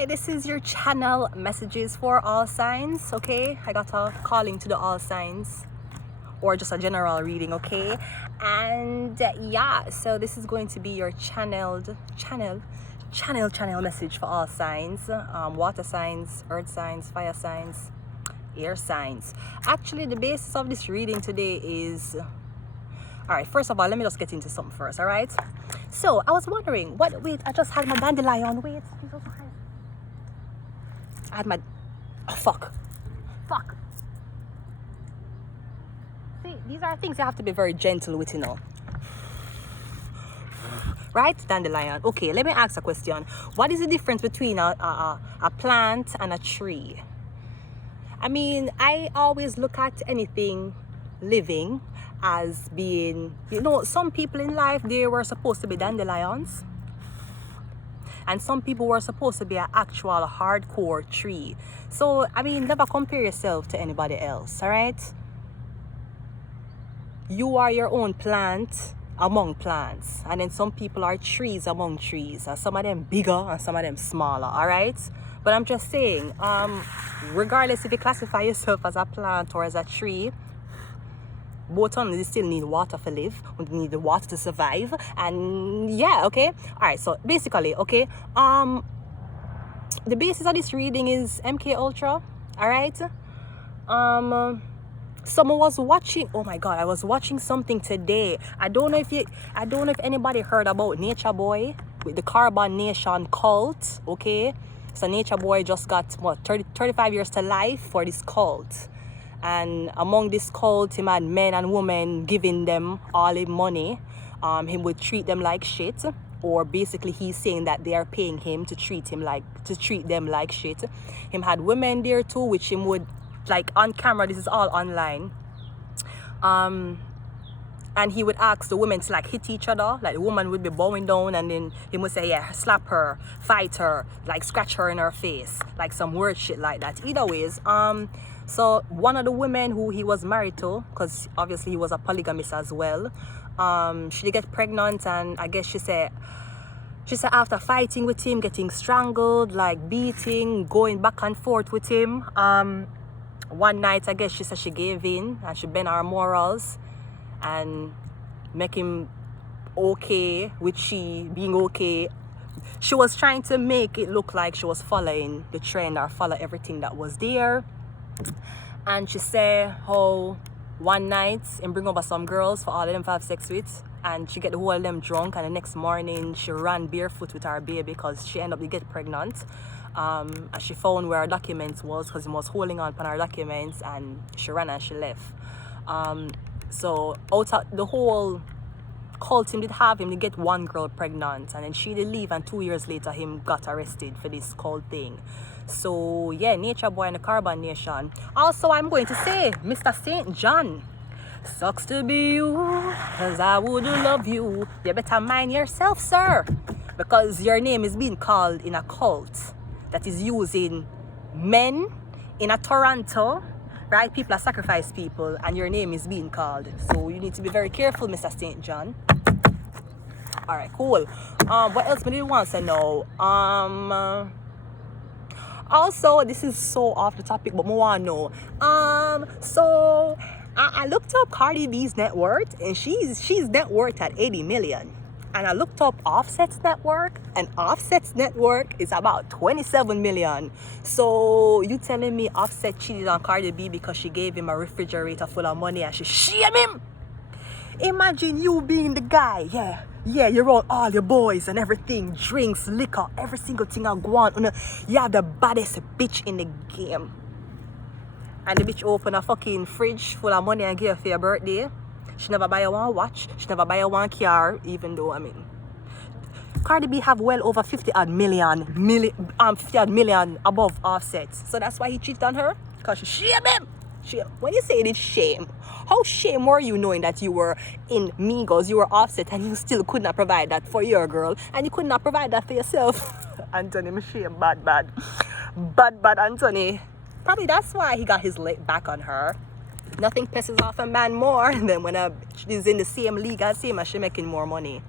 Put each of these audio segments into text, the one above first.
Hi, this is your channel messages for all signs. Okay, I got a calling to the all signs, or just a general reading. Okay, and yeah, so this is going to be your channel message for all signs, water signs, earth signs, fire signs, air signs. Actually, the basis of this reading today is, all right, first of all, let me just get into something first. All right, so I was wondering wait, I just had my dandelion. Wait, I had my, oh, fuck. See, these are things you have to be very gentle with, you know. Right, dandelion. Okay, let me ask a question. What is the difference between a plant and a tree? I mean, I always look at anything living as being, you know, some people in life, they were supposed to be dandelions. And some people were supposed to be an actual hardcore tree. So, I mean, never compare yourself to anybody else, all right? You are your own plant among plants. And then some people are trees among trees. And some of them bigger and some of them smaller, all right? But I'm just saying, regardless if you classify yourself as a plant or as a tree, both of them still need water to live. We need the water to survive. And yeah, okay. All right, so basically, okay, the basis of this reading is MK Ultra. All right. Someone was watching, oh my god, I was watching something today. I don't know if anybody heard about Nature Boy with the Carbonation cult. Okay, so Nature Boy just got what, 35 years to life for this cult. And among this cult, him had men and women giving them all his money. Him would treat them like shit, or basically he's saying that they are paying him to treat them like shit. Him had women there too, which him would, like, on camera. This is all online. And he would ask the women to like hit each other. Like the woman would be bowing down, and then he would say, yeah, slap her, fight her, like scratch her in her face, like some weird shit like that. Either ways, so one of the women who he was married to, because obviously he was a polygamist as well, she did get pregnant, and I guess she said after fighting with him, getting strangled, like beating, going back and forth with him, one night I guess she said she gave in and she bent her morals and make him okay with she being okay. She was trying to make it look like she was following the trend or follow everything that was there. And she said how one night and bring over some girls for all of them to have sex with, and she get the whole of them drunk, and the next morning she ran barefoot with her baby because she ended up to get pregnant. And she found where her documents was, because he was holding on to her documents, and she ran and she left. So out of the whole cult, him did have him to get one girl pregnant, and then she did leave, and 2 years later him got arrested for this cult thing. So yeah, Nature Boy and the Carbonation. Also, I'm going to say, Mr. St. John, sucks to be you, cause I would love you. You better mind yourself, sir, because your name is being called in a cult that is using men in a Toronto, right? People are sacrifice people, and your name is being called. So you need to be very careful, Mr. St. John. All right, cool. What else we did want to know? Also, this is so off the topic, but I want to know. So I looked up Cardi B's net worth, and she's net worth at 80 million. And I looked up Offset's net worth, and Offset's net worth is about 27 million. So you telling me Offset cheated on Cardi B because she gave him a refrigerator full of money and she shame him? Imagine you being the guy, yeah, you're on all your boys and everything, drinks, liquor, every single thing I go on. You have the baddest bitch in the game, and the bitch open a fucking fridge full of money and give her for your birthday. She never buy you one watch, she never buy you one car, even though, I mean, Cardi B have well over 50 odd million above Offset. So that's why he cheated on her, because she shame him. When you say it is shame, how shame were you knowing that you were in Migos, you were Offset, and you still could not provide that for your girl, and you could not provide that for yourself? Anthony, me shame, bad Anthony. Probably that's why he got his leg back on her. Nothing pisses off a man more than when a bitch is in the same league as him and she making more money.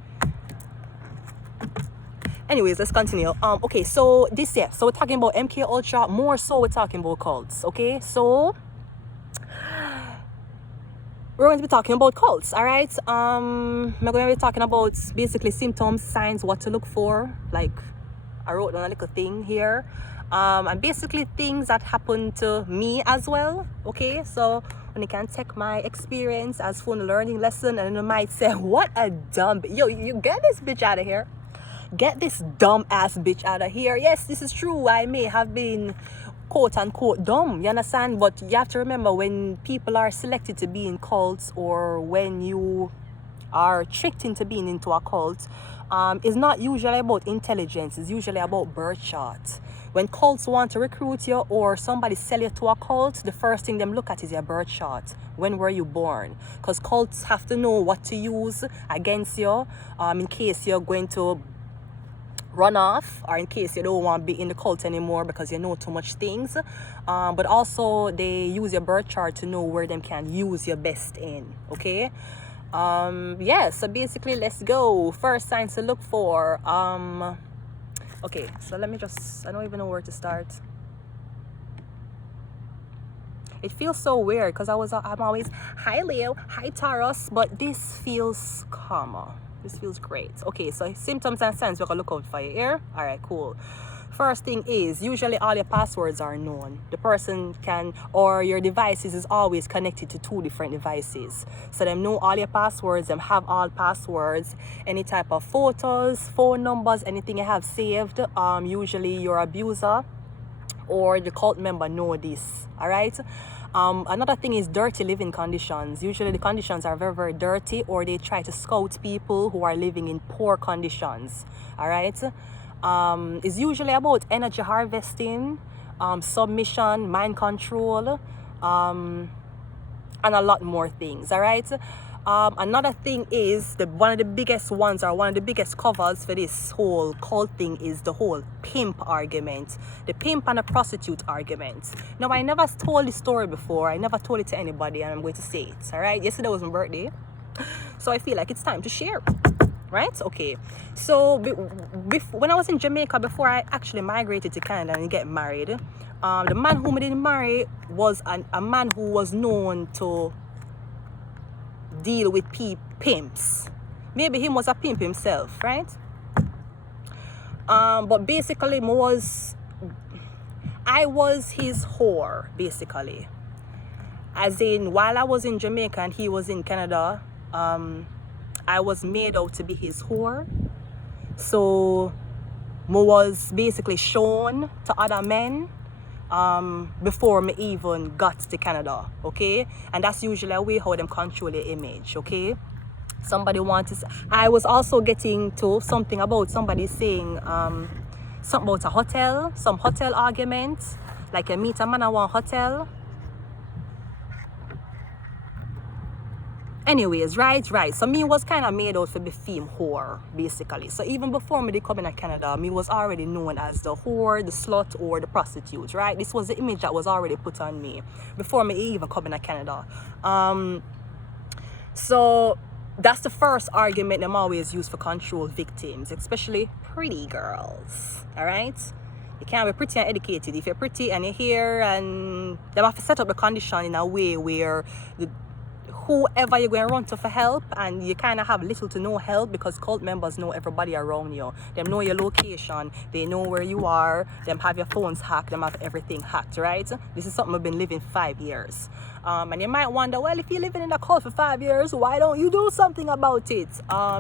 Anyways, let's continue. Okay, so this year, so we're talking about MK Ultra. More so, we're talking about cults. Okay, so we're going to be talking about cults. All right. We're going to be talking about basically symptoms, signs, what to look for. Like, I wrote down a little thing here. And basically things that happen to me as well. Okay, so when you can take my experience as fun learning lesson, and you might say, what a dumb yo, you get this bitch out of here. Get this dumb ass bitch out of here. Yes, this is true. I may have been quote unquote dumb, you understand? But you have to remember, when people are selected to be in cults, or when you are tricked into being into a cult, it's not usually about intelligence. It's usually about birth chart. When cults want to recruit you, or somebody sell you to a cult, the first thing them look at is your birth chart. When were you born? Because cults have to know what to use against you, in case you're going to run off, or in case you don't want to be in the cult anymore because you know too much things. But also they use your birth chart to know where them can use your best in. Okay. Yeah, so basically, let's go. First signs to look for. Okay, so let me just, I don't even know where to start. It feels so weird because I'm always, hi Leo, hi Taurus, but this feels calmer. This feels great. Okay, so symptoms and signs we're gonna look out for you here. All right, cool. First thing is, usually all your passwords are known. The person can, or your devices is always connected to 2 different devices. So them know all your passwords, them have all passwords, any type of photos, phone numbers, anything you have saved. Usually your abuser or the cult member know this. All right. Another thing is dirty living conditions. Usually the conditions are very, very dirty, or they try to scout people who are living in poor conditions. All right. It's usually about energy harvesting, submission, mind control, and a lot more things. All right. Another thing is, one of the biggest ones, or one of the biggest covers for this whole cult thing, is the whole pimp argument, the pimp and the prostitute argument. Now, I never told this story before. I never told it to anybody, and I'm going to say it. All right. Yesterday was my birthday, so I feel like it's time to share. Right? Okay. So when I was in Jamaica, before I actually migrated to Canada and get married, the man whom I didn't marry was a man who was known to deal with pimps. Maybe he was a pimp himself, right? But basically I was his whore, basically. As in, while I was in Jamaica and he was in Canada, I was made out to be his whore. So I was basically shown to other men before me even got to Canada. Okay, and that's usually a way how them control your image. Okay, somebody wants to, I was also getting to something about somebody saying something about a hotel, some hotel argument, like you meet a man at one hotel. Anyways, right. So me was kind of made out for the femme whore, basically. So even before me coming to Canada, me was already known as the whore, the slut, or the prostitute, right? This was the image that was already put on me before me even coming to Canada. So that's the first argument them always use for control victims, especially pretty girls, all right? You can't be pretty and educated. If you're pretty and you're here, and they have to set up the condition in a way where whoever you're going to run to for help, and you kind of have little to no help, because cult members know everybody around you. Them know your location, they know where you are, them have your phones hacked, them have everything hacked, right? This is something I've been living 5 years. And you might wonder, well, if you're living in a cult for 5 years, why don't you do something about it?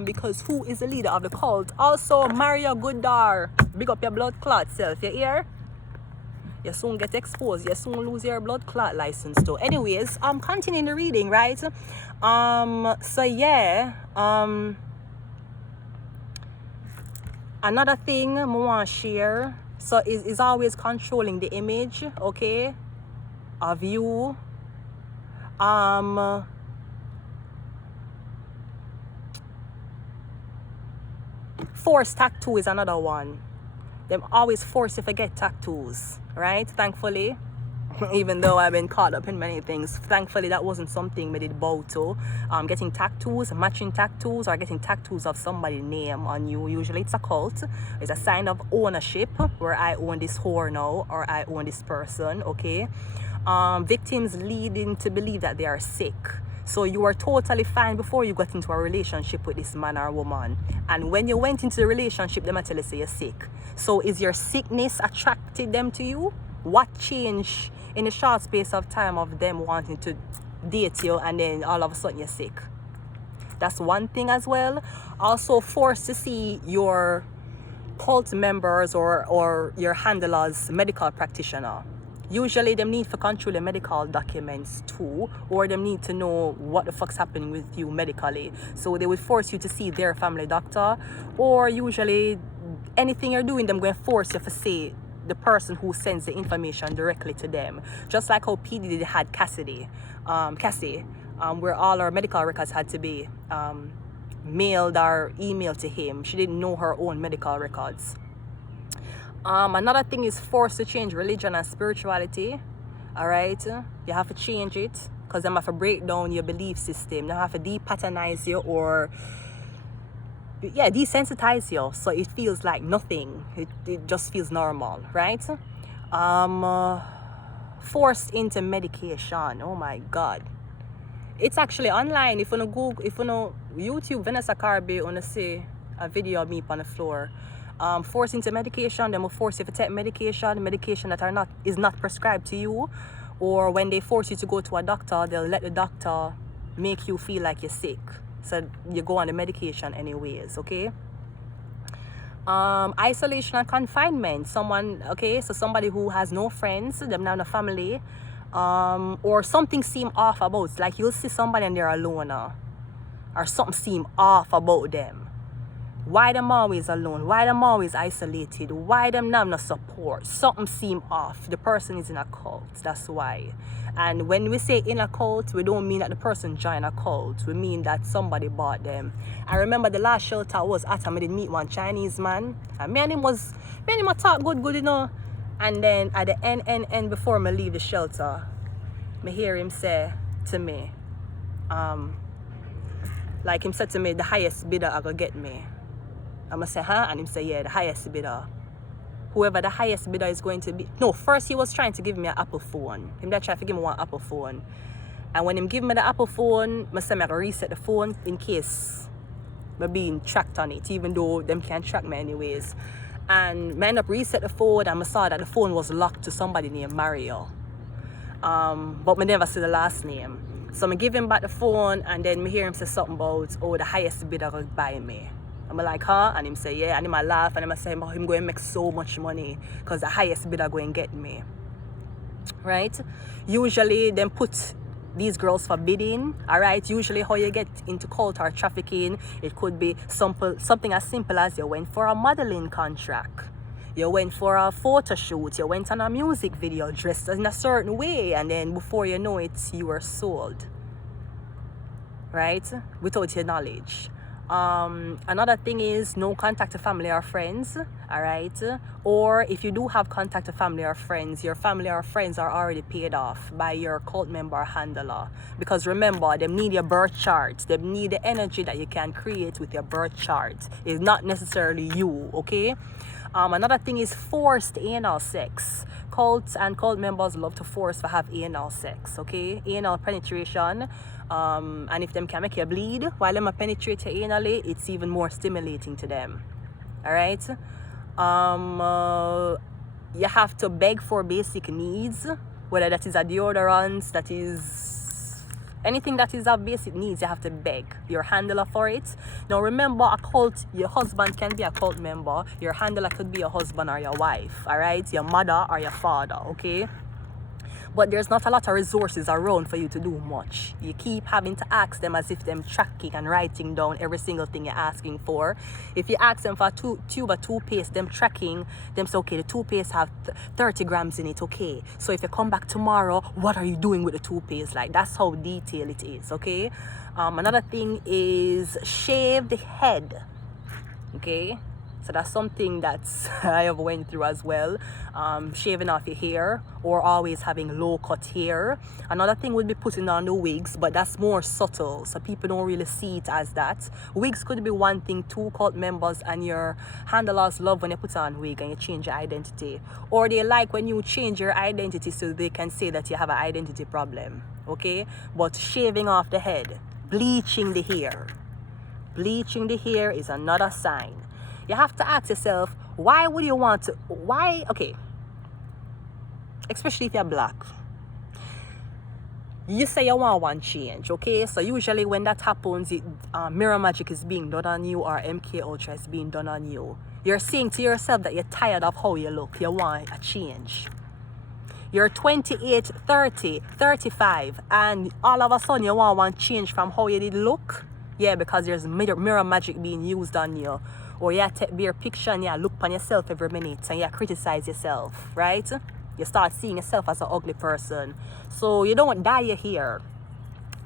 Because who is the leader of the cult? Also, Mario Goodar, big up your blood clot self, you hear? You soon get exposed. You soon lose your blood clot license too. Anyways, continuing the reading, right? So yeah. Another thing I want to share. So is always controlling the image, okay, of you. Forced tattoo is another one. Them always force you to get tattoos, right? Thankfully, Even though I've been caught up in many things. Thankfully, that wasn't something I did bow to. Getting tattoos, matching tattoos, or getting tattoos of somebody's name on you. Usually it's a cult. It's a sign of ownership, where I own this whore now, or I own this person, okay? Victims leading to believe that they are sick. So you were totally fine before you got into a relationship with this man or woman. And when you went into the relationship, they might tell you say you're sick. So is your sickness attracted them to you? What changed in a short space of time of them wanting to date you and then all of a sudden you're sick? That's one thing as well. Also forced to see your cult members or your handler's medical practitioner. Usually them need to control the medical documents too, or them need to know what the fuck's happening with you medically. So they would force you to see their family doctor, or usually anything you're doing, them going to force you to say the person who sends the information directly to them. Just like how P. Diddy had Cassie, where all our medical records had to be mailed or emailed to him. She didn't know her own medical records. Another thing is forced to change religion and spirituality. All right, you have to change it because them have to break down your belief system. They have to depatternize you or desensitize you, so it feels like nothing. It just feels normal, right? Forced into medication. Oh my God. It's actually online. If you know Google, if you know YouTube, Vanessa Carby, wanna see a video of me on the floor. Forced into medication, they will force you to take medication that is not prescribed to you, or when they force you to go to a doctor, they'll let the doctor make you feel like you're sick, so you go on the medication anyways, okay? Isolation and confinement. Somebody who has no friends, them not a family, or something seem off about, like you'll see somebody and they're alone, or something seem off about them. Why them always alone? Why them always isolated? Why them not no support? Something seem off. The person is in a cult. That's why. And when we say in a cult, we don't mean that the person joined a cult. We mean that somebody bought them. I remember the last shelter I was at, I did meet one Chinese man. And me and him talk good, you know. And then at the end before me leave the shelter, me hear him say to me, like him said to me, the highest bidder I go get me. I'ma say, huh? And him say, yeah, the highest bidder. Whoever the highest bidder is going to be. No, first he was trying to give me an Apple phone. Him that tried to give me one Apple phone. And when him give me the Apple phone, I say I gotta reset the phone in case I'm being tracked on it, even though them can't track me anyways. And I end up reset the phone and I saw that the phone was locked to somebody named Mario. But I never see the last name. So I give him back the phone and then I hear him say something about, oh, the highest bidder will buy me. I'm like, huh? And him say, yeah. And him I laugh and him say, him going to make so much money because the highest bidder going to get me. Right? Usually, them put these girls for bidding. Alright? Usually, how you get into cult or trafficking, it could be something as simple as you went for a modeling contract. You went for a photo shoot. You went on a music video dressed in a certain way. And then before you know it, you were sold. Right? Without your knowledge. Another thing is no contact to family or friends, all right? Or if you do have contact to family or friends, your family or friends are already paid off by your cult member or handler. Because remember, they need your birth chart. They need the energy that you can create with your birth chart. It's not necessarily you, okay? Another thing is forced anal sex. Cults and cult members love to force to have anal sex, okay? Anal penetration. And if them can make you bleed while them penetrate you anally, it's even more stimulating to them. Alright? You have to beg for basic needs, whether that is a deodorant, that is anything that is of basic needs, you have to beg your handler for it. Now remember, a cult, your husband can be a cult member, your handler could be your husband or your wife, alright? Your mother or your father, okay? But there's not a lot of resources around for you to do much. You keep having to ask them as if them tracking and writing down every single thing you're asking for. If you ask them for a tube of toothpaste, them tracking, them say, okay, the toothpaste have 30 grams in it, okay. So if you come back tomorrow, what are you doing with the toothpaste? Like, that's how detailed it is, okay. Another thing is shave the head, okay. So that's something that I have went through as well. Shaving off your hair or always having low cut hair. Another thing would be putting on the wigs, but that's more subtle, so people don't really see it as that. Wigs could be one thing too. Cult members and your handlers love when you put on wig and you change your identity, or they like when you change your identity so they can say that you have an identity problem. Okay, but shaving off the head, bleaching the hair is another sign. You have to ask yourself, why would you want to, why, okay, especially if you're black. You say you want one change, okay? So usually when that happens, mirror magic is being done on you, or MK Ultra is being done on you. You're saying to yourself that you're tired of how you look. You want a change. You're 28, 30, 35, and all of a sudden you want one change from how you did look. Yeah, because there's mirror magic being used on you. Or you take your picture and you look on yourself every minute and you criticize yourself, right? You start seeing yourself as an ugly person. So you don't dye your hair.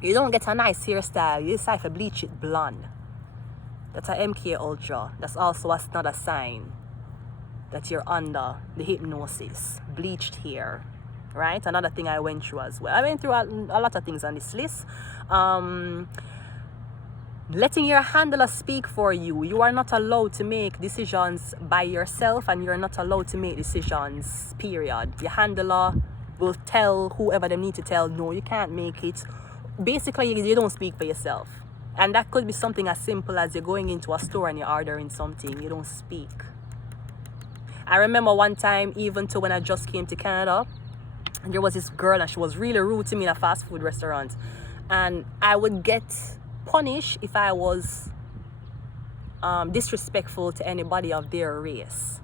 You don't get a nice hairstyle. You decide to bleach it blonde. That's an MK Ultra. That's also another sign that you're under the hypnosis. Bleached hair, right? Another thing I went through as well. I went through a lot of things on this list. Letting your handler speak for you. You are not allowed to make decisions by yourself, and you're not allowed to make decisions, period. Your handler will tell whoever they need to tell, no, you can't make it. Basically, you don't speak for yourself. And that could be something as simple as you're going into a store and you're ordering something. You don't speak. I remember one time, even to when I just came to Canada, and there was this girl and she was really rude to me in a fast food restaurant. And I would get punished if I was disrespectful to anybody of their race,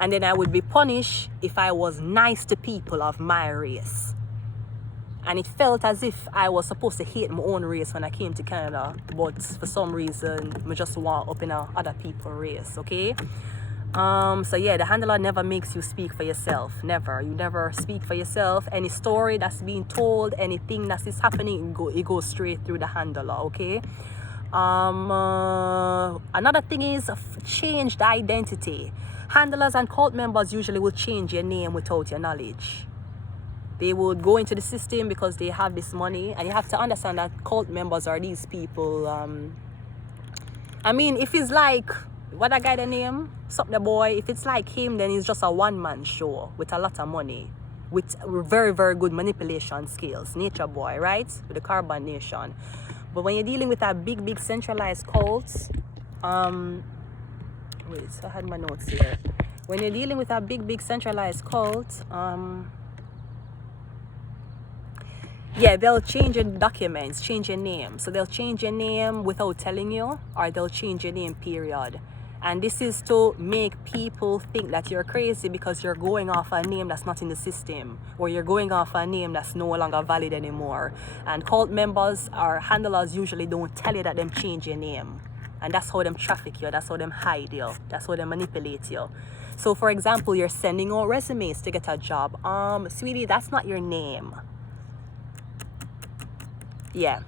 and then I would be punished if I was nice to people of my race. And it felt as if I was supposed to hate my own race when I came to Canada, but for some reason I just want up in other people's race. Okay, so yeah, the handler never makes you speak for yourself. Never. You never speak for yourself. Any story that's being told, anything that is happening, it goes straight through the handler. Okay. Another thing is change the identity. Handlers and cult members usually will change your name without your knowledge. They would go into the system because they have this money, and you have to understand that cult members are these people. I mean, if it's like, what I got the name? Sup the boy. If it's like him, then it's just a one-man show with a lot of money, with very, very good manipulation skills. Nature boy, right? With the Carby Nation. But when you're dealing with a big centralized cult, wait, so I had my notes here. When you're dealing with a big centralized cult, yeah, they'll change your documents, change your name. So they'll change your name without telling you, or they'll change your name, period. And this is to make people think that you're crazy because you're going off a name that's not in the system, or you're going off a name that's no longer valid anymore. And cult members or handlers usually don't tell you that them change your name. And that's how them traffic you, that's how them hide you, that's how them manipulate you. So for example, you're sending out resumes to get a job. Sweetie, that's not your name. Yeah.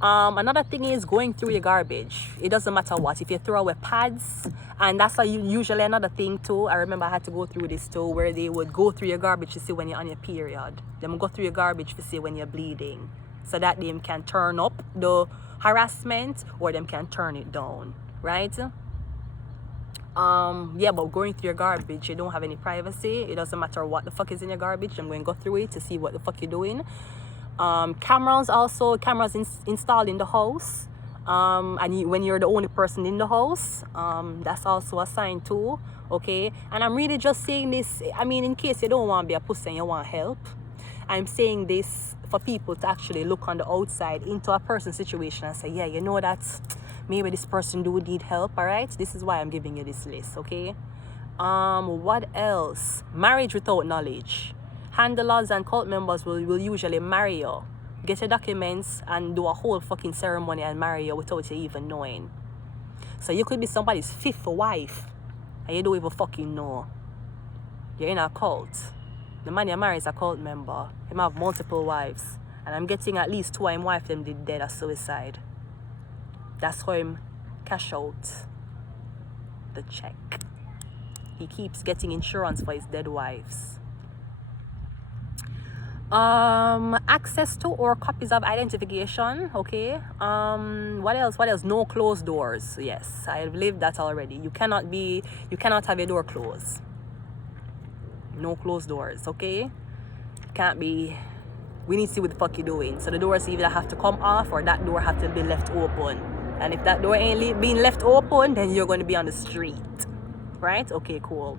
Another thing is going through your garbage. It doesn't matter what. If you throw away pads, and that's usually another thing too. I remember I had to go through this too, where they would go through your garbage to see when you're on your period. They will go through your garbage to see when you're bleeding, so that they can turn up the harassment or them can turn it down, right? Yeah, but going through your garbage, you don't have any privacy. It doesn't matter what the fuck is in your garbage. I'm going to go through it to see what the fuck you're doing. Cameras installed in the house, and when you're the only person in the house, that's also a sign too. Okay, and I'm really just saying this, I mean, in case you don't want to be a pussy and you want help, I'm saying this for people to actually look on the outside into a person's situation and say, yeah, you know that maybe this person do need help. All right, this is why I'm giving you this list. Okay, what else? Marriage without knowledge. Handlers and cult members will usually marry you, get your documents, and do a whole fucking ceremony and marry you without you even knowing. So you could be somebody's fifth wife and you don't even fucking know. You're in a cult. The man you marry is a cult member. He might have multiple wives, and I'm getting at least 2 of him wife them did dead as suicide. That's how him cash out. the check. He keeps getting insurance for his dead wives. Access to or copies of identification. Okay. What else? No closed doors. Yes, I believe that already. You cannot have your door closed. No closed doors. Okay. Can't be. We need to see what the fuck you're doing. So the doors either have to come off or that door have to be left open. And if that door ain't being left open, then you're going to be on the street. Right? Okay, cool.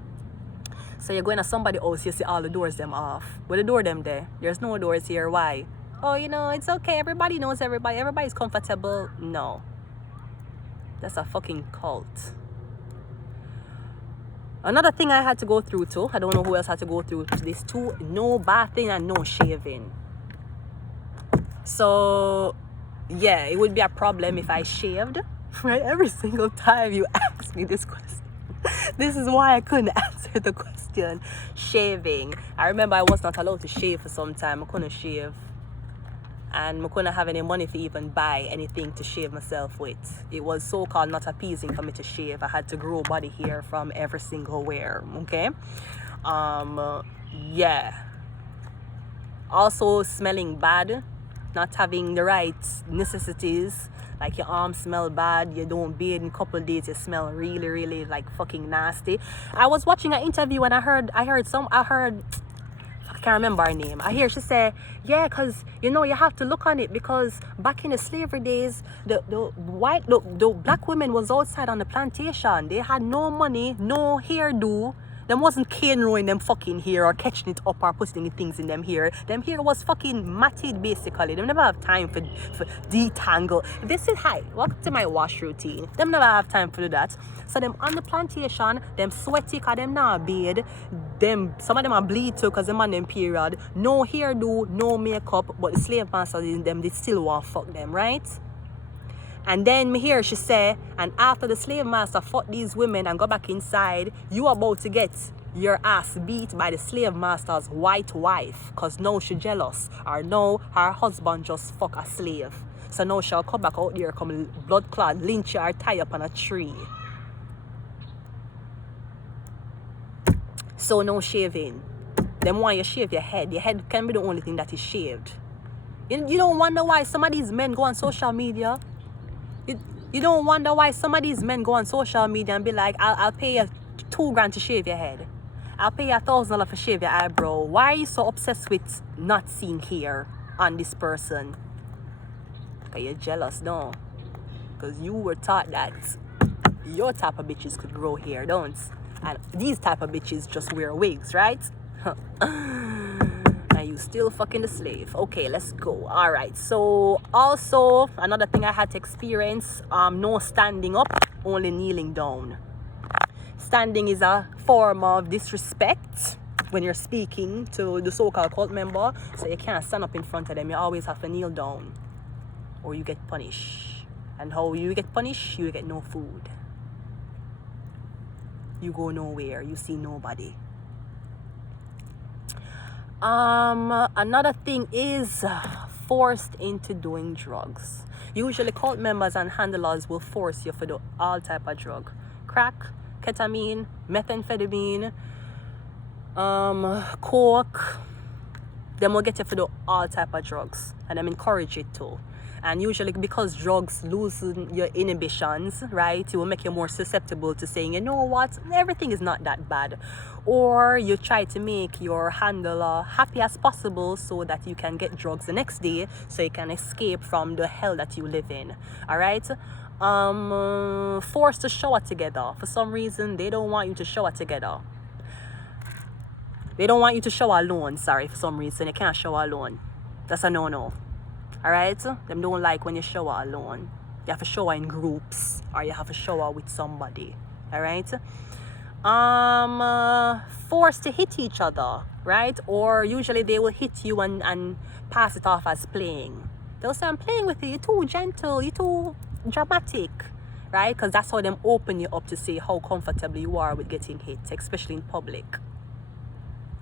So you're going to somebody's house, you see all the doors them off. But the door them there. There's no doors here. Why? Oh, it's okay. Everybody knows everybody. Everybody's comfortable. No. That's a fucking cult. Another thing I had to go through too. I don't know who else had to go through this too. No bathing and no shaving. So, yeah, it would be a problem if I shaved. Right? Every single time you ask me this question. This is why I couldn't answer the question. Shaving. I remember I was not allowed to shave for some time. I couldn't shave. And I couldn't have any money to even buy anything to shave myself with. It was so-called not appeasing for me to shave. I had to grow body hair from every single wear. Okay? Yeah. Also smelling bad. Not having the right necessities. Like your arms smell bad, you don't bathe in a couple of days, you smell really, really like fucking nasty. I was watching an interview and I heard, I can't remember her name. I hear she say, yeah, because, you have to look on it because back in the slavery days, the black women was outside on the plantation. They had no money, no hairdo. Them wasn't cane rowing them fucking hair or catching it up or putting things in them hair. Them hair was fucking matted basically. Them never have time for detangle. This is hi. Welcome to my wash routine. Them never have time for that. So them on the plantation, them sweaty cause them not bathe. Some of them are bleed too cause them on them period. No hairdo, no makeup, but the slave masters in them, they still want fuck them, right? And then me hear she say, and after the slave master fuck these women and go back inside, you about to get your ass beat by the slave master's white wife. Cause now she jealous. Or now her husband just fuck a slave. So now she'll come back out there, come blood clot, lynch you or tie up on a tree. So no shaving. Them want you shave your head. Your head can be the only thing that is shaved. You don't wonder why some of these men go on social media. You don't wonder why some of these men go on social media and be like, I'll pay you $2,000 to shave your head. I'll pay you $1,000 to shave your eyebrow. Why are you so obsessed with not seeing hair on this person? Because you're jealous, no? Because you were taught that your type of bitches could grow hair, don't? And these type of bitches just wear wigs, right? And you still fucking the slave. Okay, let's go. All right. So also another thing I had to experience, no standing up, only kneeling down. Standing is a form of disrespect when you're speaking to the so-called cult member. So you can't stand up in front of them. You always have to kneel down or you get punished. And how you get punished? You get no food. You go nowhere. You see nobody. Another thing is forced into doing drugs. Usually cult members and handlers will force you to do all type of drug. Crack, ketamine, methamphetamine, coke. They will get you to do all type of drugs and them encourage it too. And usually because drugs loosen your inhibitions, right, it will make you more susceptible to saying, you know what, everything is not that bad. Or you try to make your handler happy as possible so that you can get drugs the next day so you can escape from the hell that you live in. All right? Forced to shower together. For some reason, they don't want you to shower together. They don't want you to shower alone, sorry, for some reason. You can't shower alone. That's a no-no. Alright? Them don't like when you shower alone. You have to shower in groups or you have to shower with somebody. Alright? Forced to hit each other, right? Or usually they will hit you and pass it off as playing. They'll say, I'm playing with you, you're too gentle, you're too dramatic. Right? Because that's how them open you up to say how comfortable you are with getting hit, especially in public.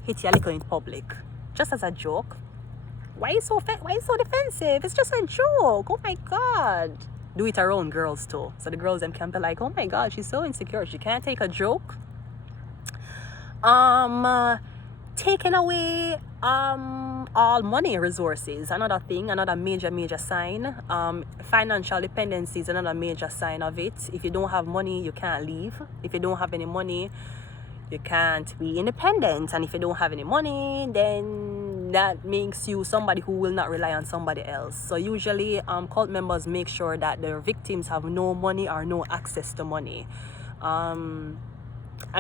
Hit you a little in public. Just as a joke. Why are you so defensive? It's just a joke. Oh my God. Do it around girls too. So the girls them can be like, oh my god, she's so insecure. She can't take a joke. Taking away all money resources, another thing, another major sign. Financial dependency is another major sign of it. If you don't have money, you can't leave. If you don't have any money, you can't be independent. And if you don't have any money, then that makes you somebody who will not rely on somebody else. So usually cult members make sure that their victims have no money or no access to money. I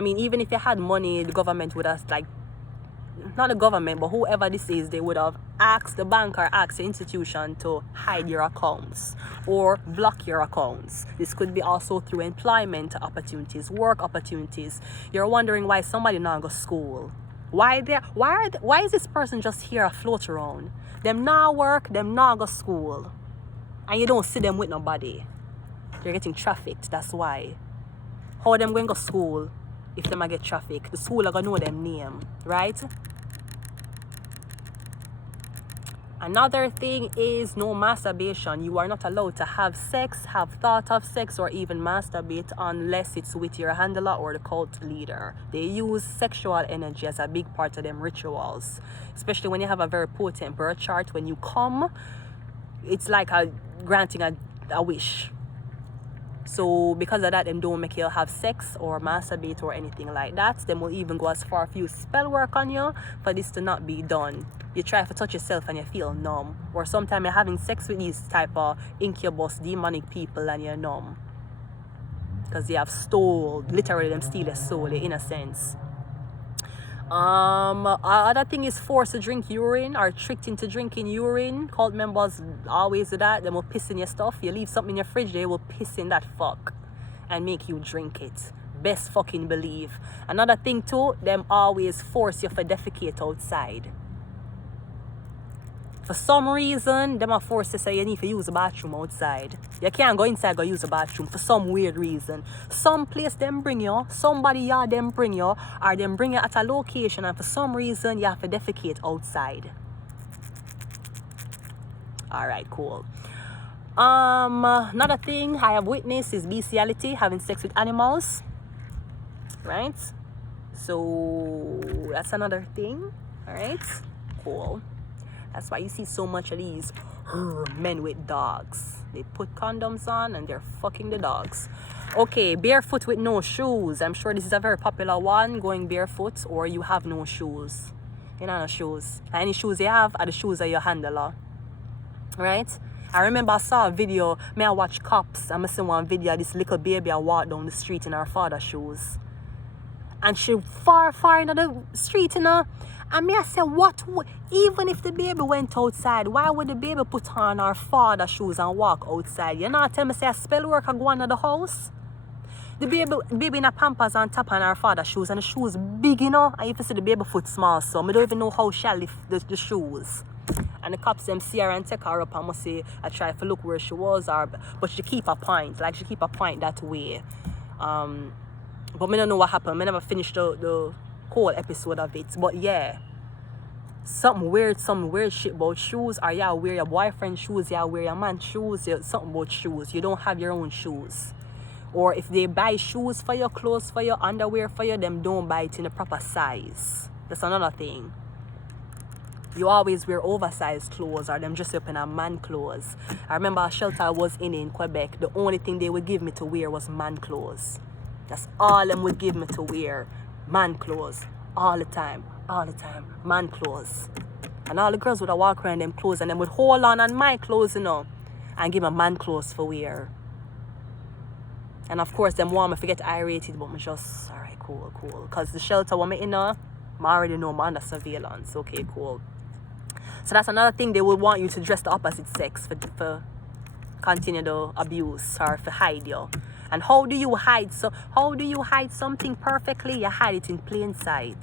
mean, even if you had money, the government would have, like, not the government, but whoever this is, they would have asked the bank or asked the institution to hide your accounts or block your accounts. This could be also through employment opportunities, work opportunities. You're wondering why somebody not go to school. Why is this person just here afloat around? Them not work, them not go to school. And you don't see them with nobody. They're getting trafficked, that's why. How them going to school if them get trafficked? The school are going to know them name, right? Another thing is no masturbation. You are not allowed to have sex, have thought of sex, or even masturbate unless it's with your handler or the cult leader. They use sexual energy as a big part of them rituals, especially when you have a very potent birth chart. When you come, it's like granting a wish. So because of that, them don't make you have sex or masturbate or anything like that. Them will even go as far as few spell work on you for this to not be done. You try to touch yourself and you feel numb. Or sometimes you're having sex with these type of incubus, demonic people, and you're numb. Because they have literally them steal your soul, in a sense. Other thing is forced to drink urine or tricked into drinking urine. Cult members always do that. They will piss in your stuff. You leave something in your fridge, they will piss in that fuck and make you drink it. Best fucking believe. Another thing too, them always force you to defecate outside. For some reason, them are forced to say you need to use the bathroom outside. You can't go inside go use the bathroom for some weird reason. Some place them bring you, somebody yard them bring you, or them bring you at a location, and for some reason you have to defecate outside. Alright, cool. Another thing I have witnessed is bestiality, having sex with animals. Right? So that's another thing. Alright, cool. That's why you see so much of these men with dogs. They put condoms on and they're fucking the dogs. Okay, barefoot with no shoes. I'm sure this is a very popular one, going barefoot, or you have no shoes. You know, no shoes. Any shoes you have are the shoes of your handler. Right? I remember I saw a video, I watch Cops, and I see one video of this little baby I walk down the street in her father's shoes. And she far into the street, you know. And I said, even if the baby went outside, why would the baby put on her father's shoes and walk outside? You know, tell me, say a spell work and go under the house? The baby in a pampers on top on her father's shoes, and the shoes big, you know. And if you see the baby foot small, so I don't even know how she'll lift the shoes. And the cops them see her and take her up and must say, I try to look where she was, but she keep a point, like she keep a point that way. But I don't know what happened. I never finished the whole episode of it. But yeah, something weird shit about shoes. Or you wear your boyfriend's shoes, you wear your man's shoes, something about shoes. You don't have your own shoes. Or if they buy shoes for your clothes, for your underwear, for you, them don't buy it in the proper size. That's another thing. You always wear oversized clothes, or them just up in a man clothes. I remember a shelter I was in Quebec. The only thing they would give me to wear was man clothes. That's all them would give me to wear. Man clothes. All the time. Man clothes. And all the girls would walk around them clothes and them would hold on my clothes, you know, and give me man clothes for wear. And of course, them want me to get irritated, but me just, alright, cool. Because the shelter when me in there, I already know I'm under surveillance. Okay, cool. So that's another thing, they would want you to dress the opposite sex for continue the abuse or for hide you. And how do you hide something perfectly? You hide it in plain sight.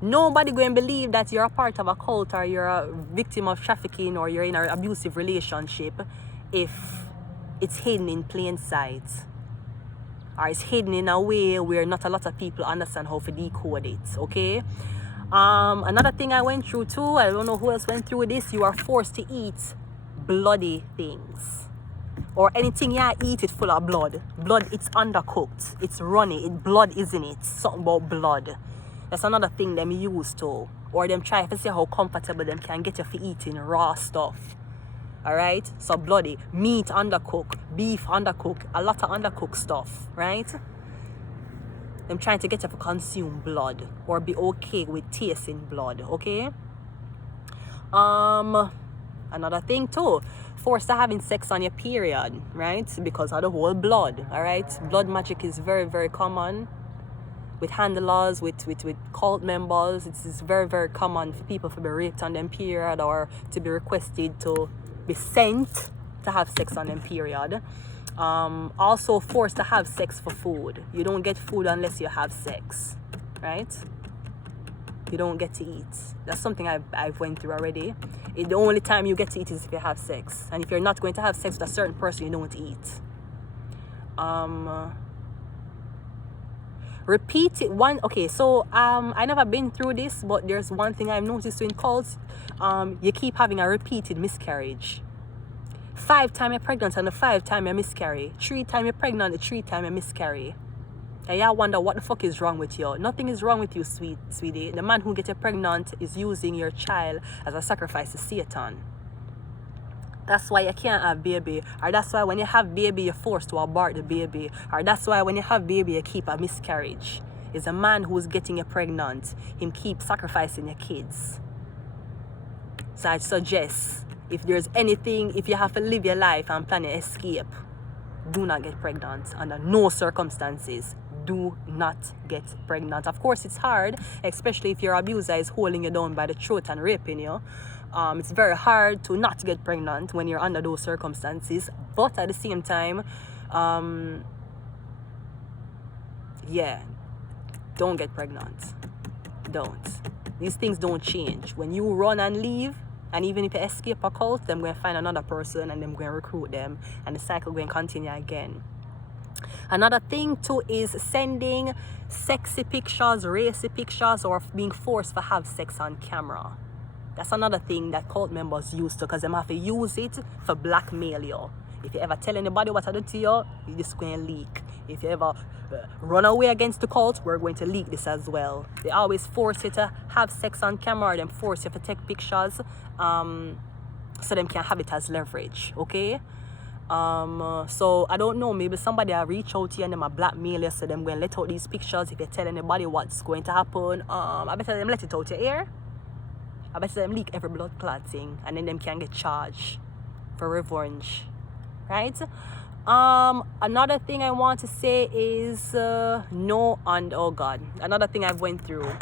Nobody going to believe that you're a part of a cult or you're a victim of trafficking or you're in an abusive relationship if it's hidden in plain sight. Or it's hidden in a way where not a lot of people understand how to decode it, okay? Another thing I went through too, I don't know who else went through this, you are forced to eat bloody things. or anything you eat it full of blood. Blood, it's undercooked, it's runny, it blood is in it. Something about blood. That's another thing them use to. Or them try to see how comfortable them can get you for eating raw stuff. Alright? So bloody. Meat undercooked, beef undercooked, a lot of undercooked stuff, right? Them trying to get you to consume blood or be okay with tasting blood, okay? Another thing too, forced to having sex on your period, right? Because of the whole blood, all right? Blood magic is very, very common with handlers, with cult members. It's very, very common for people to be raped on them period or to be requested to be sent to have sex on them period. Also forced to have sex for food. You don't get food unless you have sex, right? You don't get to eat. That's something I've went through already. The only time you get to eat is if you have sex. And if you're not going to have sex with a certain person, you don't eat. Repeat it one. Okay, so I never been through this, but there's one thing I've noticed in cults. You keep having a repeated miscarriage. 5 times you're pregnant and the 5 times you miscarry. 3 times you're pregnant, the 3 times you miscarry. And y'all wonder what the fuck is wrong with you. Nothing is wrong with you, sweetie. The man who gets you pregnant is using your child as a sacrifice to Satan. That's why you can't have baby. Or that's why when you have baby, you're forced to abort the baby. Or that's why when you have baby, you keep a miscarriage. It's a man who's getting you pregnant. Him keep sacrificing your kids. So I suggest, if there's anything, if you have to live your life and plan to escape, do not get pregnant under no circumstances. Do not get pregnant. Of course, it's hard, especially if your abuser is holding you down by the throat and raping you. It's very hard to not get pregnant when you're under those circumstances. But at the same time, yeah, don't get pregnant. Don't. These things don't change. When you run and leave, and even if you escape a cult, them going to find another person and them going to recruit them, and the cycle going to continue again. Another thing too is sending sexy pictures, racy pictures, or being forced to have sex on camera. That's another thing that cult members use to, because them have to use it for blackmail you. If you ever tell anybody what I do to you, you're just going to leak. If you ever run away against the cult, we're going to leak this as well. They always force you to have sex on camera, or them force you to take pictures, so them can have it as leverage, okay? So I don't know, maybe somebody will reach out to you and them a blackmail you, so them going to let out these pictures. If you tell anybody what's going to happen, I better them let it out your ear. I better them leak every blood clot thing, and then them can get charged for revenge, right? Another thing I want to say is oh God, another thing I've went through,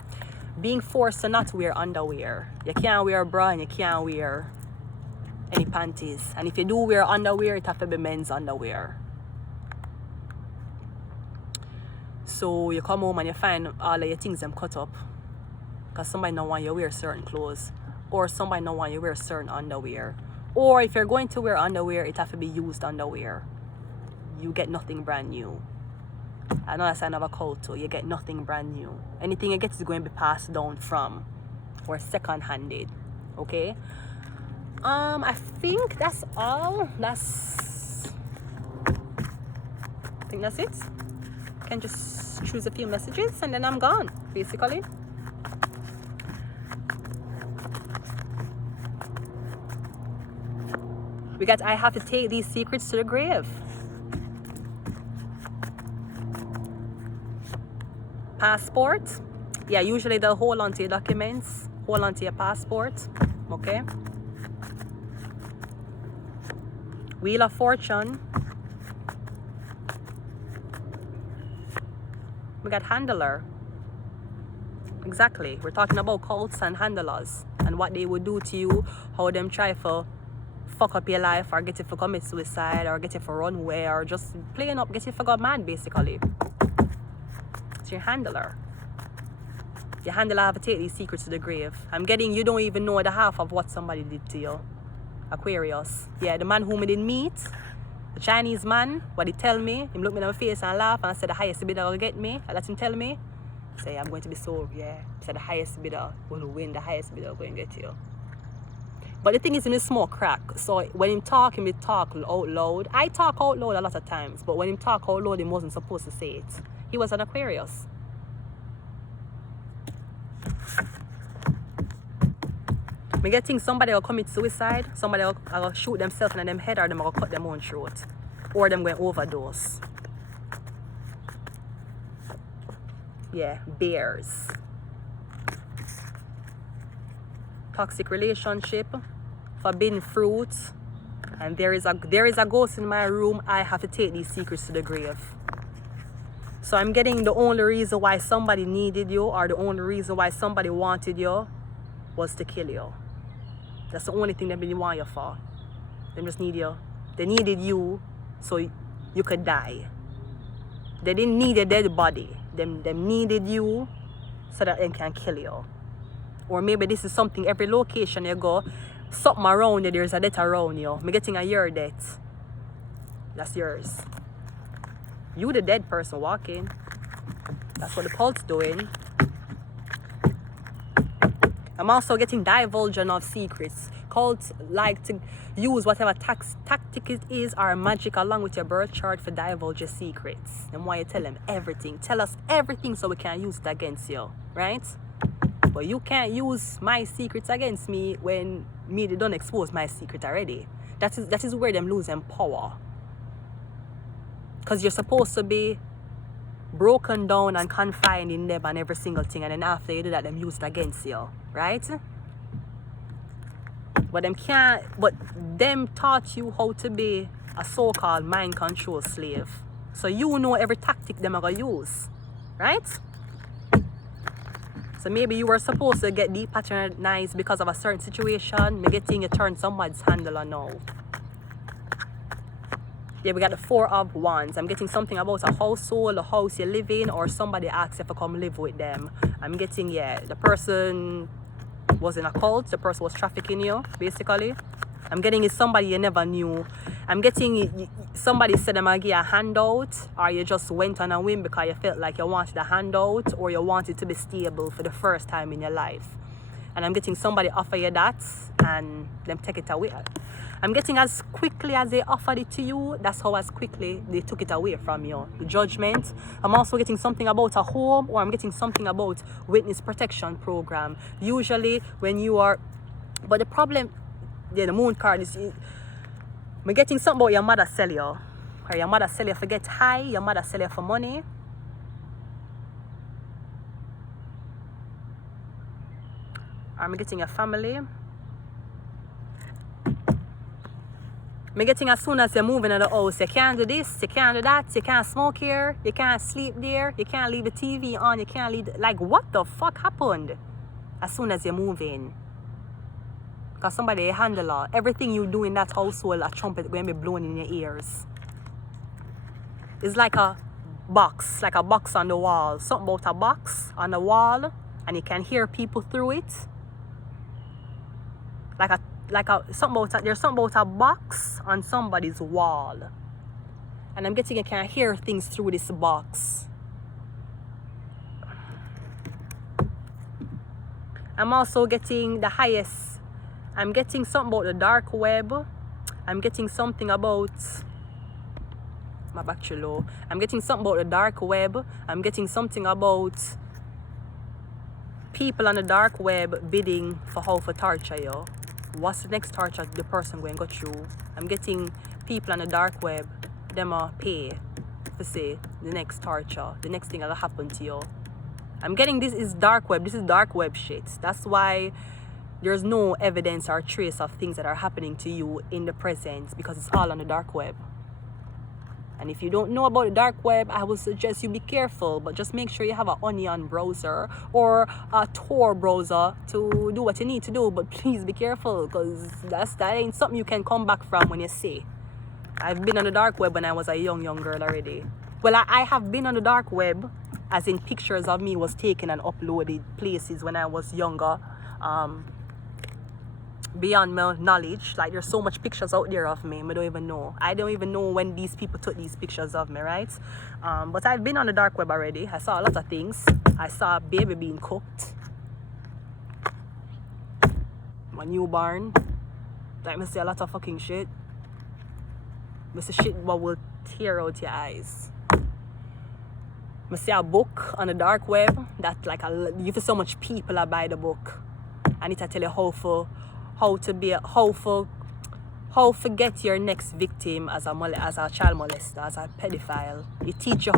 being forced to not wear underwear. You can't wear a bra and you can't wear any panties, and if you do wear underwear, it have to be men's underwear. So you come home and you find all of your things them cut up because somebody don't want you to wear certain clothes, or somebody don't want you to wear certain underwear, or if you're going to wear underwear, it have to be used underwear. You get nothing brand new. Another sign of a cult too, you get nothing brand new. Anything you get is going to be passed down from or second-handed, okay? I think that's all. I think that's it. Can just choose a few messages and then I'm gone, basically. We got, I have to take these secrets to the grave. Passport. Yeah, usually they'll hold on to your documents, hold on to your passport, okay? Wheel of Fortune. We got handler. Exactly. We're talking about cults and handlers and what they would do to you, how them try for fuck up your life, or get you for commit suicide, or get you for run away, or just playing up, get you for got mad, basically. It's your handler. Your handler have to take these secrets to the grave. I'm getting, you don't even know the half of what somebody did to you. Aquarius. Yeah, the man whom I didn't meet, the Chinese man, what he tell me, him look me in my face and laugh and said the highest bidder will get me. I let him tell me. Say I'm going to be sold, yeah. He said the highest bidder will win, the highest bidder will go and get you. But the thing is, him smoke crack. So when him talk out loud. I talk out loud a lot of times, but when him talk out loud, he wasn't supposed to say it. He was an Aquarius. Me getting somebody will commit suicide, somebody will shoot themselves in them head, or them will cut them own throat, or them going overdose. Yeah, bears. Toxic relationship, forbidden fruit, and there is a ghost in my room. I have to take these secrets to the grave. So I'm getting the only reason why somebody needed you, or the only reason why somebody wanted you, was to kill you. That's the only thing they want you for. They just need you. They needed you so you could die. They didn't need a dead body. Them needed you so that they can kill you. Or maybe this is something, every location you go, something around you, there's a death around you. I'm getting a your death. That's yours. You the dead person walking. That's what the cult's doing. I'm also getting divulging of secrets. Cults like to use whatever tactic it is or magic along with your birth chart for divulge your secrets. And why you tell them everything. Tell us everything so we can use it against you. Right? But you can't use my secrets against me when they don't expose my secret already. That is where them losing power. Because you're supposed to be broken down and confined in them and every single thing, and then after you do that, them use it against you, right? But them taught you how to be a so-called mind control slave. So you know every tactic them are gonna use, right? So maybe you were supposed to get depatronized because of a certain situation. Maybe getting you turn somebody's handle now. Yeah, we got the 4 of Wands. I'm getting something about a household, a house you live in, or somebody asks if I come live with them. I'm getting, yeah, the person was in a cult, the person was trafficking you, basically. I'm getting it's somebody you never knew. I'm getting somebody said I'm gonna give you a handout, or you just went on a whim because you felt like you wanted a handout, or you wanted to be stable for the first time in your life. And I'm getting somebody offer you that, and them take it away. I'm getting as quickly as they offered it to you, that's how as quickly they took it away from you. The judgment. I'm also getting something about a home, or I'm getting something about witness protection program. Usually when you are, but the problem, yeah, the moon card is, I'm getting something about your mother sell you, or your mother sell you for get high, your mother sell you for money. Or I'm getting a family. I'm getting as soon as you're moving in the house, you can't do this, you can't do that, you can't smoke here, you can't sleep there, you can't leave the TV on, you can't leave, like what the fuck happened? As soon as you're moving. Because somebody a handler, everything you do in that household, a trumpet going to be blown in your ears. It's like a box on the wall. Something about a box on the wall, and you can hear people through it. There's something about a box on somebody's wall, and I'm getting you can hear things through this box. I'm also getting the highest. I'm getting something about the dark web. I'm getting something about my battery low. I'm getting something about the dark web. I'm getting something about people on the dark web bidding for how to torture you. What's the next torture the person going to go through? I'm getting people on the dark web, them pay to say the next torture, the next thing that'll happen to you. I'm getting this is dark web. This is dark web shit. That's why there's no evidence or trace of things that are happening to you in the present, because it's all on the dark web. And if you don't know about the dark web, I would suggest you be careful, but just make sure you have an Onion browser or a Tor browser to do what you need to do. But please be careful, because that ain't something you can come back from when you say. I've been on the dark web when I was a young girl already. Well, I have been on the dark web, as in pictures of me was taken and uploaded places when I was younger. Beyond my knowledge, like there's so much pictures out there of me, I don't even know. I don't even know when these people took these pictures of me, right? But I've been on the dark web already. I saw a lot of things. I saw a baby being cooked, my newborn. Like, I see a lot of fucking shit. I see shit what will tear out your eyes. I see a book on the dark web that like you feel so much people are buy the book, and it tell you how to get your next victim as a child molester, as a pedophile. It teach you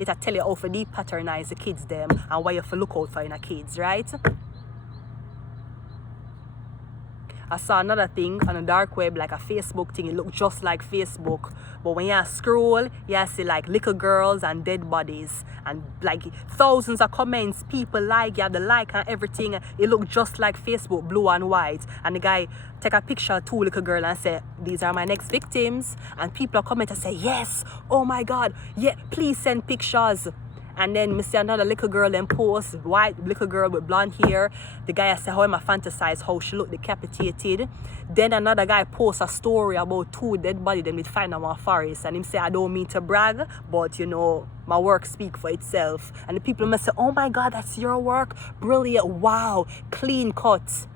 it tell you how to depaternize the kids them and what you have to look out for in a kids, right? I saw another thing on the dark web, like a Facebook thing. It looked just like Facebook, but when you scroll, you see like little girls and dead bodies and like thousands of comments, people like, you have the like and everything. It looked just like Facebook, blue and white. And the guy take a picture of two little girls and say, these are my next victims. And people are comment and say, yes, oh my God, yeah, please send pictures. And then I see another little girl then post, white little girl with blonde hair. The guy I say how him I fantasize how she look decapitated. Then another guy posts a story about two dead bodies them with find in one forest. And him say, I don't mean to brag, but you know, my work speak for itself. And the people must say, oh my God, that's your work? Brilliant, wow, clean cut.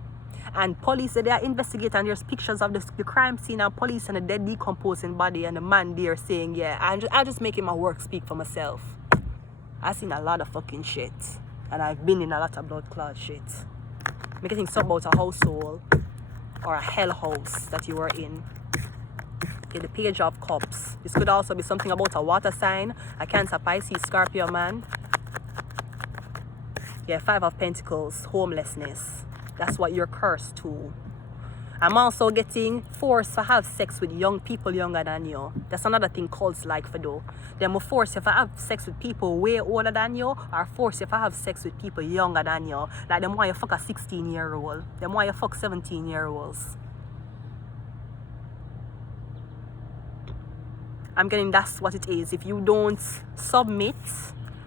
And police, they are investigating, and there's pictures of the crime scene and police and the dead decomposing body and the man there saying, yeah, I'm just making my work speak for myself. I've seen a lot of fucking shit, and I've been in a lot of blood clot shit. I'm getting something about a household or a hell house that you were in. Okay, the Page of Cups. This could also be something about a water sign, a Cancer, Pisces, Scorpio man. Yeah, Five of Pentacles, homelessness. That's what you're cursed to. I'm also getting forced to have sex with young people younger than you. That's another thing cults like for do. They will force you to have sex with people way older than you, or force you to have sex with people younger than you. Like them want you fuck a 16-year-old. Them want you fuck 17-year-olds. I'm getting that's what it is. If you don't submit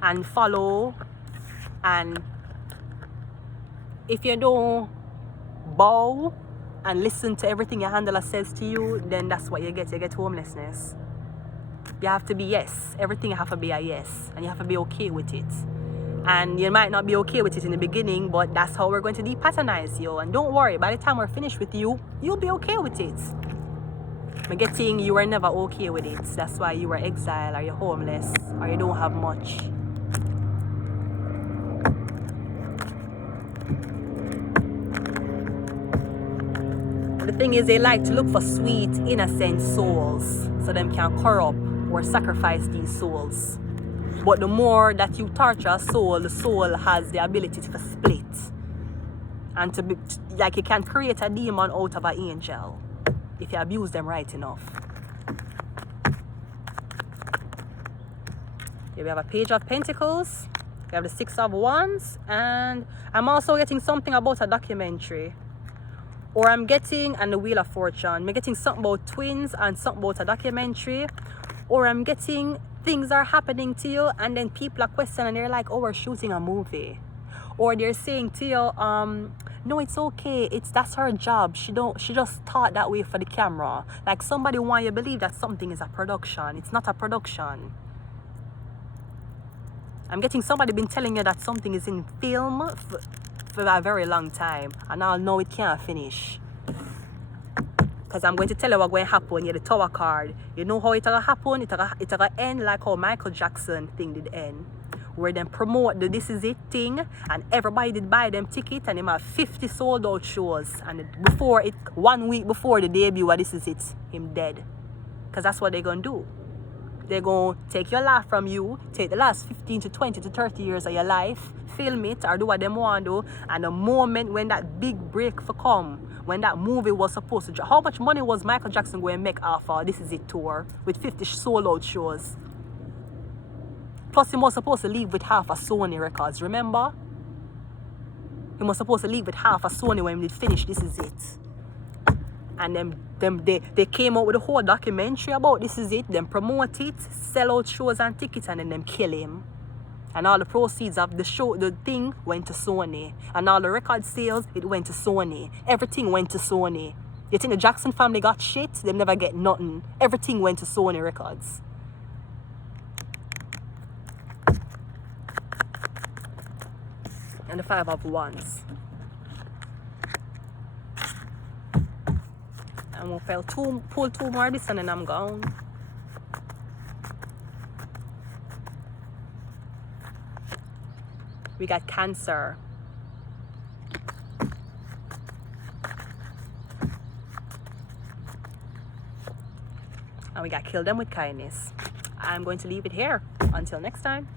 and follow, and if you don't bow and listen to everything your handler says to you, then that's what you get. You get homelessness. You have to be yes. Everything you have to be a yes. And you have to be okay with it. And you might not be okay with it in the beginning, but that's how we're going to depatronize you. And don't worry, by the time we're finished with you, you'll be okay with it. I'm getting you were never okay with it. That's why you were exiled, or you're homeless, or you don't have much. The thing is, they like to look for sweet, innocent souls so them can corrupt or sacrifice these souls. But the more that you torture a soul, the soul has the ability to split. And to be, like you can create a demon out of an angel if you abuse them right enough. Here we have a Page of Pentacles. We have the Six of Wands. And I'm also getting something about a documentary. Or I'm getting, and the Wheel of Fortune, I'm getting something about twins and something about a documentary. Or I'm getting things are happening to you and then people are questioning and they're like, oh, we're shooting a movie. Or they're saying to you, no, it's okay, that's her job. She just thought that way for the camera. Like somebody want you to believe that something is a production. It's not a production. I'm getting somebody been telling you that something is in film for a very long time, and I'll know it can't finish. Because I'm going to tell you what's going to happen. You're the Tower card. You know how it's going to happen? It's going to end like how Michael Jackson thing did end. Where them promote the This Is It thing, and everybody did buy them tickets, and they have 50 sold out shows. And 1 week before the debut of This Is It, him dead. Because that's what they're going to do. They're going to take your life from you, take the last 15 to 20 to 30 years of your life, film it or do what they want to do, and the moment when that big break for come, when that movie was supposed to drop, how much money was Michael Jackson going to make off of This Is It tour with 50 sold out shows? Plus he was supposed to leave with half a Sony records, remember? He was supposed to leave with half a Sony when he did finish This Is It. And they came out with a whole documentary about This Is It, them promote it, sell out shows and tickets, and then them kill him. And all the proceeds of the show, the thing went to Sony. And all the record sales, it went to Sony. Everything went to Sony. You think the Jackson family got shit? They never get nothing. Everything went to Sony Records. And the Five of Wands. I'm gonna pull two more this and then I'm gone. We got Cancer. And we got Kill Them with Kindness. I'm going to leave it here. Until next time.